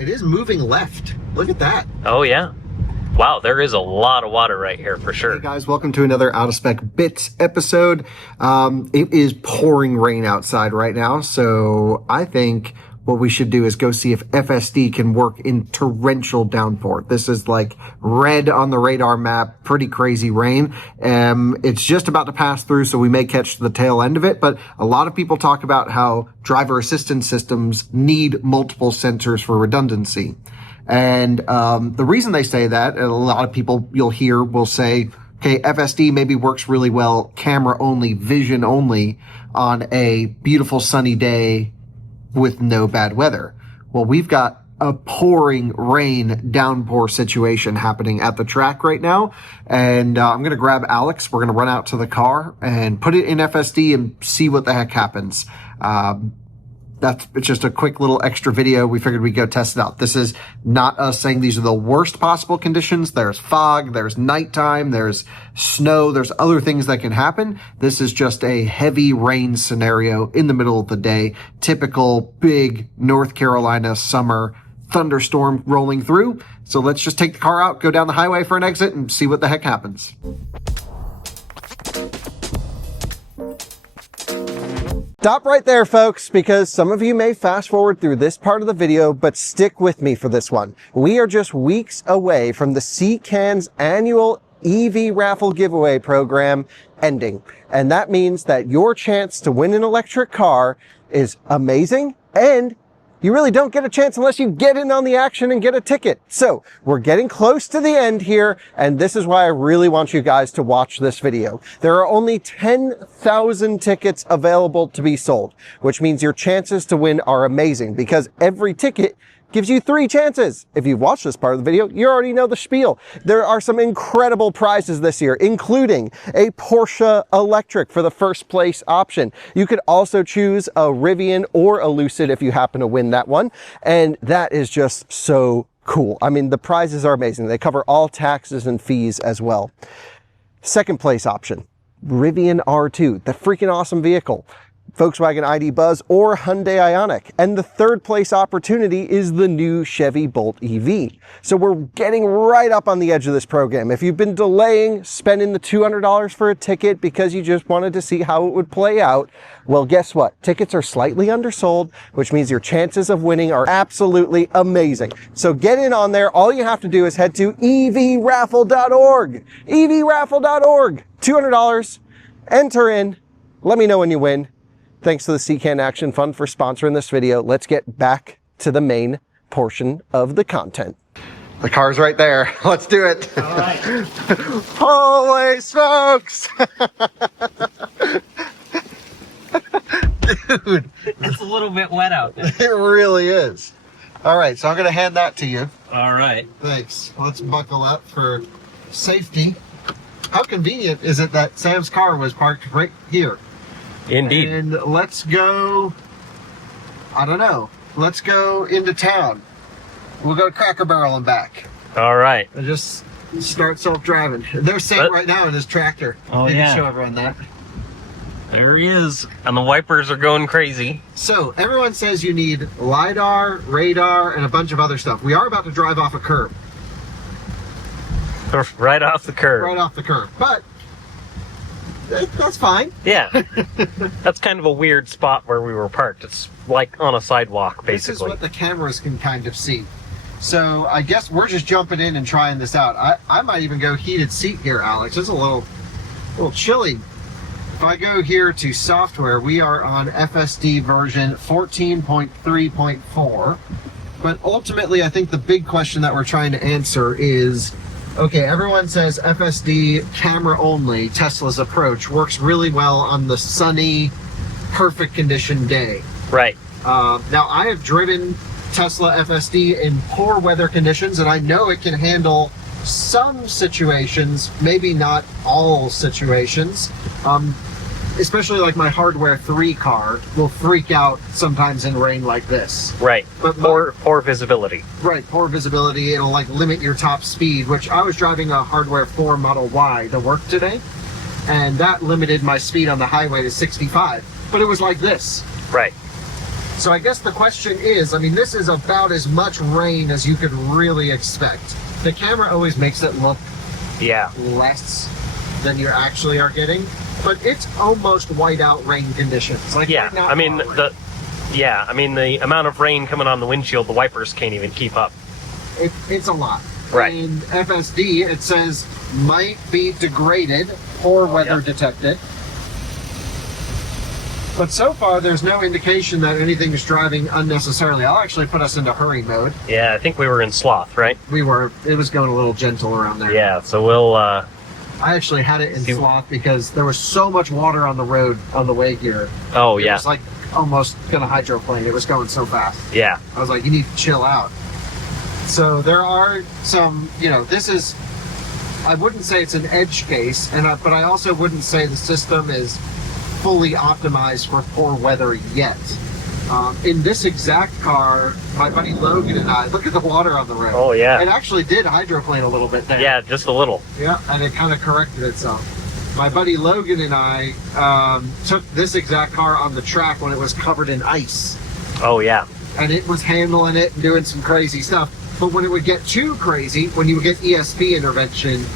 it is moving left. Look at that. Oh yeah. Wow, there is a lot of water right here for sure. Hey guys, welcome to another Out of Spec Bits episode. It is pouring rain outside right now, so I think what we should do is go see if FSD can work in torrential downpour. This is like red on the radar map, pretty crazy rain. It's just about to pass through, so we may catch the tail end of it, but a lot of people talk about how driver assistance systems need multiple sensors for redundancy. And the reason they say that, and a lot of people you'll hear will say, okay, FSD maybe works really well, camera only, vision only, on a beautiful sunny day with no bad weather. Well, we've got a pouring rain downpour situation happening at the track right now. And I'm going to grab Alex. We're going to run out to the car and put it in FSD and see what the heck happens. It's just a quick little extra video. We figured we'd go test it out. This is not us saying these are the worst possible conditions. There's fog, there's nighttime, there's snow, there's other things that can happen. This is just a heavy rain scenario in the middle of the day. Typical big North Carolina summer thunderstorm rolling through. So let's just take the car out, go down the highway for an exit, and see what the heck happens. Stop right there, folks, because some of you may fast forward through this part of the video, but stick with me for this one. We are just weeks away from the CCAN's annual EV raffle giveaway program ending. And that means that your chance to win an electric car is amazing, and you really don't get a chance unless you get in on the action and get a ticket. So we're getting close to the end here, and this is why I really want you guys to watch this video. There are only 10,000 tickets available to be sold, which means your chances to win are amazing because every ticket gives you 3 chances. If you've watched this part of the video, you already know the spiel. There are some incredible prizes this year, including a Porsche Electric for the first place option. You could also choose a Rivian or a Lucid if you happen to win that one. And that is just so cool. I mean, the prizes are amazing. They cover all taxes and fees as well. Second place option, Rivian R2, the freaking awesome vehicle. Volkswagen ID Buzz or Hyundai Ioniq. And the third place opportunity is the new Chevy Bolt EV. So we're getting right up on the edge of this program. If you've been delaying spending the $200 for a ticket because you just wanted to see how it would play out, well, guess what? Tickets are slightly undersold, which means your chances of winning are absolutely amazing. So get in on there. All you have to do is head to evraffle.org. evraffle.org. $200. Enter in. Let me know when you win. Thanks to the CCAN Action Fund for sponsoring this video. Let's get back to the main portion of the content. The car's right there. Let's do it. All right. Holy smokes! Dude. It's a little bit wet out there. It really is. All right, so I'm going to hand that to you. All right. Thanks. Let's buckle up for safety. How convenient is it that Sam's car was parked right here? Indeed. And let's go, I don't know, let's go into town. We'll go to Cracker Barrel and back. All right. And just start self-driving. There's Sam right now in his tractor. Oh, Maybe yeah. show everyone that. There he is. And the wipers are going crazy. So, everyone says you need LiDAR, radar, and a bunch of other stuff. We are about to drive off a curb. Right off the curb. Right off the curb. But that's fine. Yeah. That's kind of a weird spot where we were parked. It's like on a sidewalk, basically. This is what the cameras can kind of see. So I guess we're just jumping in and trying this out. I might even go heated seat here, Alex. It's a little chilly. If I go here to software, we are on FSD version 14.3.4. But ultimately, I think the big question that we're trying to answer is, okay, everyone says FSD camera only, Tesla's approach, works really well on the sunny, perfect condition day. Right. Now, I have driven Tesla FSD in poor weather conditions, and I know it can handle some situations, maybe not all situations. Especially like my Hardware 3 car will freak out sometimes in rain like this. Right. But poor visibility. Right, poor visibility. It'll like limit your top speed, which I was driving a Hardware 4 Model Y to work today, and that limited my speed on the highway to 65. But it was like this. Right. So I guess the question is, I mean, this is about as much rain as you could really expect. The camera always makes it look less than you actually are getting, but it's almost whiteout rain conditions. Like, Yeah, not I mean pouring. the amount of rain coming on the windshield, the wipers can't even keep up. It's a lot. Right. In FSD, it says might be degraded or weather detected. But so far, there's no indication that anything is driving unnecessarily. I'll actually put us into hurry mode. Yeah, I think we were in sloth, right? It was going a little gentle around there. Yeah, so we'll I actually had it in sloth because there was so much water on the road on the way here. Oh, It yeah. was like almost gonna hydroplane. It was going so fast. Yeah. I was like, you need to chill out. So there are some, this is, I wouldn't say it's an edge case, but I also wouldn't say the system is fully optimized for poor weather yet. In this exact car, my buddy Logan and I, look at the water on the road. Oh, yeah. It actually did hydroplane a little bit there. Yeah, just a little. Yeah, and it kind of corrected itself. My buddy Logan and I took this exact car on the track when it was covered in ice. Oh, yeah. And it was handling it and doing some crazy stuff. But when it would get too crazy, when you would get ESP intervention,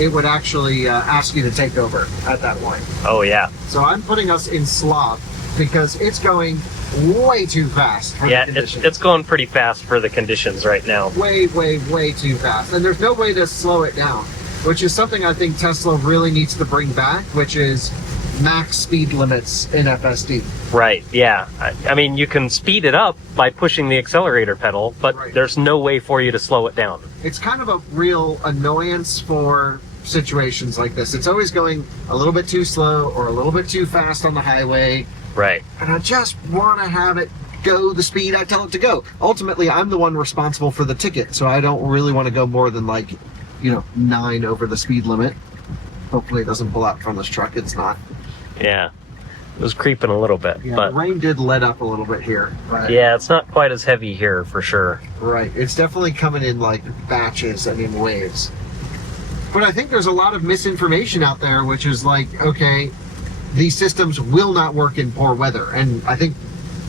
it would actually ask you to take over at that point. Oh, yeah. So I'm putting us in sloth because it's going way too fast for the conditions. It's going pretty fast for the conditions right now. Way, way, way too fast. And there's no way to slow it down, which is something I think Tesla really needs to bring back, which is max speed limits in FSD. Right, yeah. I mean, you can speed it up by pushing the accelerator pedal, but there's no way for you to slow it down. It's kind of a real annoyance for situations like this. It's always going a little bit too slow or a little bit too fast on the highway. Right. And I just want to have it go the speed I tell it to go. Ultimately, I'm the one responsible for the ticket, so I don't really want to go more than 9 over the speed limit. Hopefully it doesn't pull out from this truck. It's not. Yeah. It was creeping a little bit, Yeah, but the rain did let up a little bit here. But yeah, it's not quite as heavy here for sure. Right. It's definitely coming in like batches and in waves. But I think there's a lot of misinformation out there, which is like, okay, these systems will not work in poor weather. And I think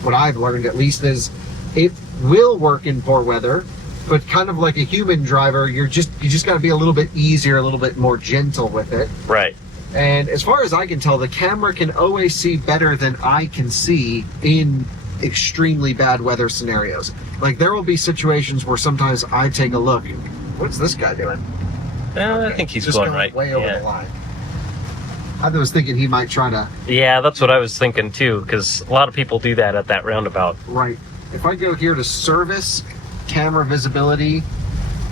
what I've learned at least is it will work in poor weather, but kind of like a human driver, you just got to be a little bit easier, a little bit more gentle with it. Right. And as far as I can tell, the camera can always see better than I can see in extremely bad weather scenarios. Like there will be situations where sometimes I take a look. What's this guy doing? I think he's Just going right. way over the line. I was thinking he might try to. Yeah, that's what I was thinking too, because a lot of people do that at that roundabout. Right. If I go here to service, camera visibility,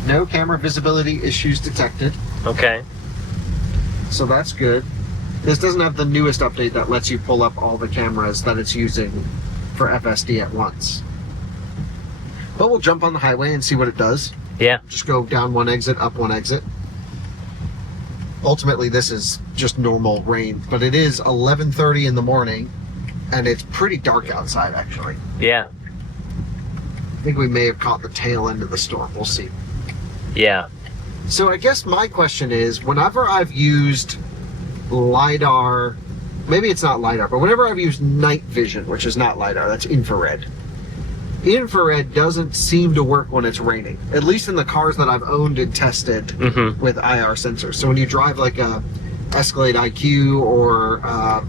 no camera visibility issues detected. Okay. So that's good. This doesn't have the newest update that lets you pull up all the cameras that it's using for FSD at once. But we'll jump on the highway and see what it does. Yeah. Just go down one exit, up one exit. Ultimately, this is just normal rain, but it is 11:30 in the morning, and it's pretty dark outside, actually. Yeah. I think we may have caught the tail end of the storm. We'll see. Yeah. So I guess my question is, whenever I've used LiDAR, maybe it's not LiDAR, but whenever I've used night vision, which is not LiDAR, that's infrared. Infrared doesn't seem to work when it's raining, at least in the cars that I've owned and tested with IR sensors. So when you drive like a Escalade IQ or a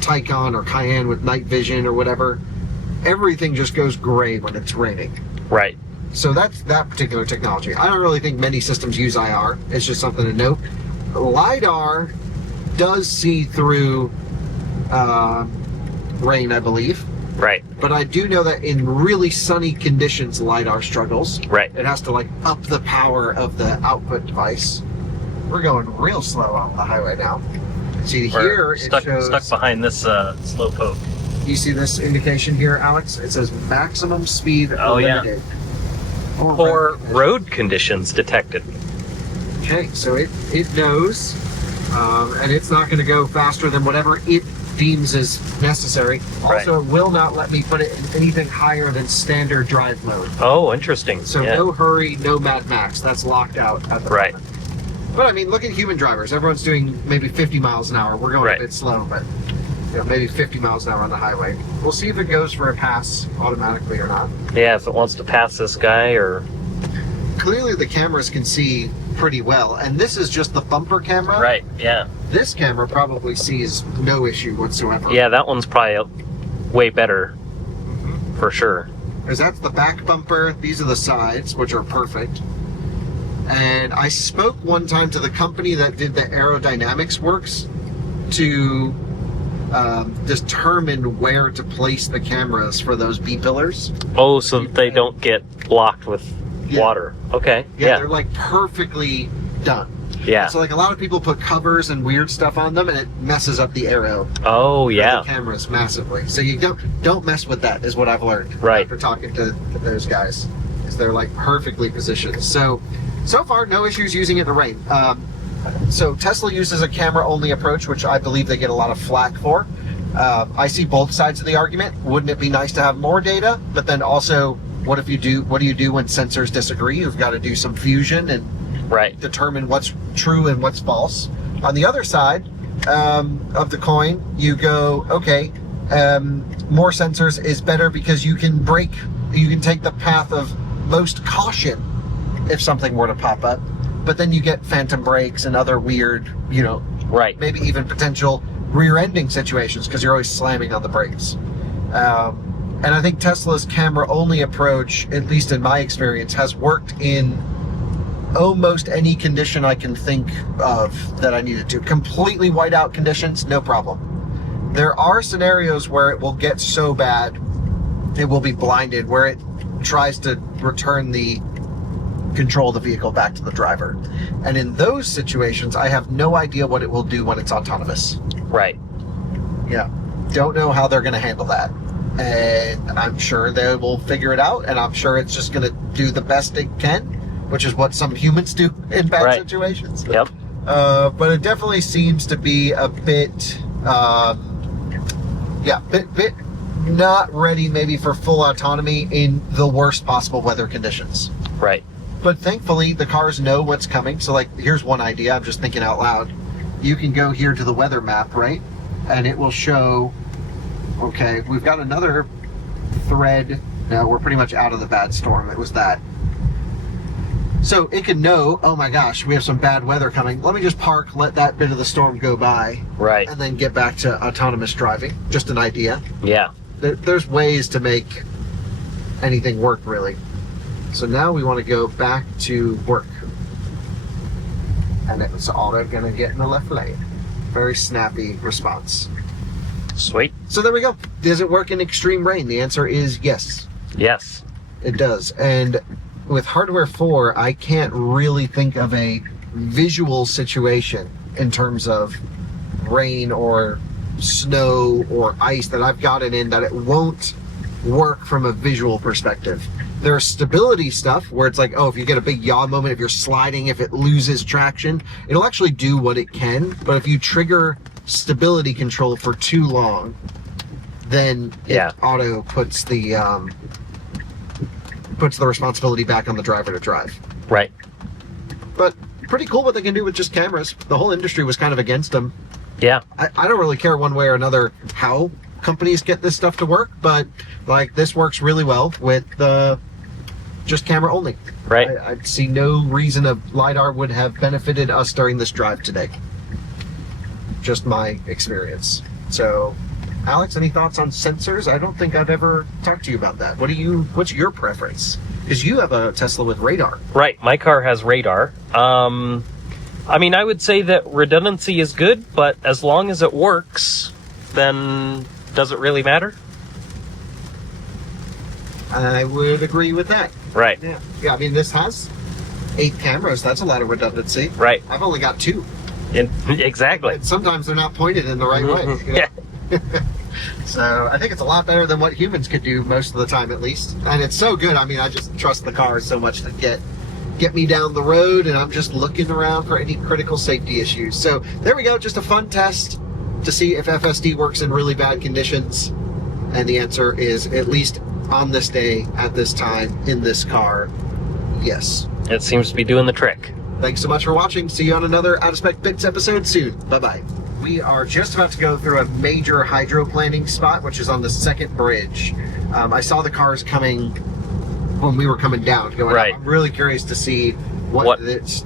Taycan or Cayenne with night vision or whatever, everything just goes gray when it's raining. Right. So that's that particular technology. I don't really think many systems use IR. It's just something to note. LiDAR does see through rain, I believe. Right. But I do know that in really sunny conditions, LiDAR struggles. Right. It has to up the power of the output device. We're going real slow on the highway now. See here, it shows... stuck behind this slow poke. You see this indication here, Alex? It says maximum speed limited. Poor road conditions detected. Okay, so it knows, and it's not going to go faster than whatever it deems is necessary. Also, it will not let me put it in anything higher than standard drive mode. Oh, interesting. So no hurry, no Mad Max. That's locked out at the moment. But I mean, look at human drivers. Everyone's doing maybe 50 miles an hour. We're going a bit slow, but maybe 50 miles an hour on the highway. We'll see if it goes for a pass automatically or not. Yeah, if it wants to pass this guy or... Clearly the cameras can see pretty well, and this is just the bumper camera. Right, yeah. This camera probably sees no issue whatsoever. Yeah, that one's probably way better, for sure. Because that's the back bumper, these are the sides, which are perfect. And I spoke one time to the company that did the aerodynamics works to determine where to place the cameras for those B-pillars. Oh, so they don't get blocked with water. Okay, yeah. They're like perfectly done. Yeah. So like a lot of people put covers and weird stuff on them and it messes up the aero. Oh, yeah. The cameras massively. So you don't mess with that is what I've learned. Right. After talking to those guys. Is they're like perfectly positioned. So far no issues using it in the rain. So Tesla uses a camera-only approach, which I believe they get a lot of flack for. I see both sides of the argument. Wouldn't it be nice to have more data? But then also, what do you do when sensors disagree? You've got to do some fusion and determine what's true and what's false. On the other side of the coin, you go, okay, more sensors is better because you can take the path of most caution if something were to pop up. But then you get phantom brakes and other weird, maybe even potential rear-ending situations because you're always slamming on the brakes. And I think Tesla's camera-only approach, at least in my experience, has worked in almost any condition I can think of that I needed to. Completely white out conditions, no problem. There are scenarios where it will get so bad, it will be blinded, where it tries to return the control of the vehicle back to the driver. And in those situations, I have no idea what it will do when it's autonomous. Right. Yeah. Don't know how they're going to handle that. And I'm sure they will figure it out, and I'm sure it's just going to do the best it can, which is what some humans do in bad situations. Yep. But it definitely seems to be a bit, bit not ready maybe for full autonomy in the worst possible weather conditions. Right. But thankfully, the cars know what's coming. So, like, here's one idea. I'm just thinking out loud. You can go here to the weather map, right? And it will show, okay, we've got another thread. No, we're pretty much out of the bad storm. It was that. So it can know, oh my gosh, we have some bad weather coming. Let me just park, let that bit of the storm go by. Right. And then get back to autonomous driving. Just an idea. Yeah. There's ways to make anything work, really. So now we want to go back to work. And it's auto going to get in the left lane. Very snappy response. Sweet. So there we go. Does it work in extreme rain? The answer is yes. Yes. It does. And with Hardware 4, I can't really think of a visual situation in terms of rain or snow or ice that I've got it in that it won't work from a visual perspective. There's stability stuff where it's like, oh, if you get a big yaw moment, if you're sliding, if it loses traction, it'll actually do what it can. But if you trigger stability control for too long, then it auto puts the responsibility back on the driver to drive. Right. But pretty cool what they can do with just cameras. The whole industry was kind of against them. Yeah. I don't really care one way or another how companies get this stuff to work, but like this works really well with just camera only. Right. I see no reason a LiDAR would have benefited us during this drive today. Just my experience. So, Alex, any thoughts on sensors? I don't think I've ever talked to you about that. What's your preference? Because you have a Tesla with radar. Right. My car has radar. I mean, I would say that redundancy is good, but as long as it works, then does it really matter? I would agree with that. Right. Yeah, I mean, this has 8 cameras. That's a lot of redundancy. Right. I've only got 2. Exactly. And sometimes they're not pointed in the right way. You know? Yeah. So I think it's a lot better than what humans could do most of the time, at least. And it's so good. I mean, I just trust the car so much to get me down the road, and I'm just looking around for any critical safety issues. So there we go. Just a fun test to see if FSD works in really bad conditions. And the answer is, at least on this day, at this time, in this car, yes. It seems to be doing the trick. Thanks so much for watching. See you on another Out of Spec Bits episode soon. Bye-bye. we are just about to go through a major hydroplaning spot, which is on the second bridge. I saw the cars coming when we were coming down. Right. I'm really curious to see what this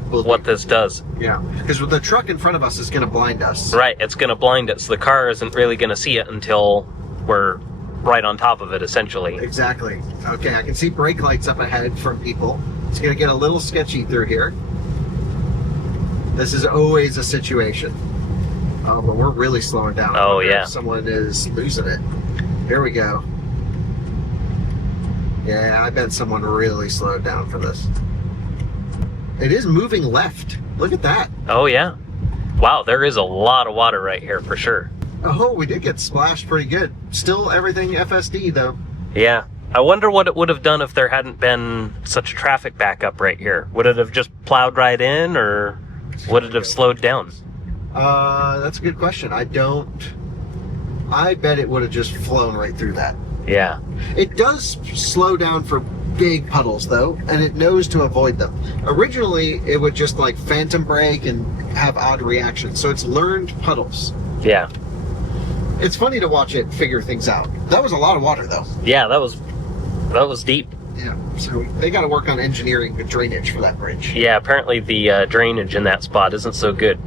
does. Yeah, because the truck in front of us is going to blind us. Right, it's going to blind it, so the car isn't really going to see it until we're right on top of it, essentially. Exactly. Okay, I can see brake lights up ahead from people. It's going to get a little sketchy through here. This is always a situation. Oh, but we're really slowing down. Oh, yeah. Someone is losing it. Here we go. Yeah, I bet someone really slowed down for this. It is moving left. Look at that. Oh, yeah. Wow, there is a lot of water right here, for sure. Oh, we did get splashed pretty good. Still everything FSD, though. Yeah. I wonder what it would have done if there hadn't been such a traffic backup right here. Would it have just plowed right in, or would it have slowed down? That's a good question. I bet it would have just flown right through that. Yeah. It does slow down for big puddles, though, and it knows to avoid them. Originally, it would just like phantom brake and have odd reactions, so it's learned puddles. Yeah. It's funny to watch it figure things out. That was a lot of water, though. Yeah, that was deep. Yeah, so they got to work on engineering the drainage for that bridge. Yeah, apparently the drainage in that spot isn't so good.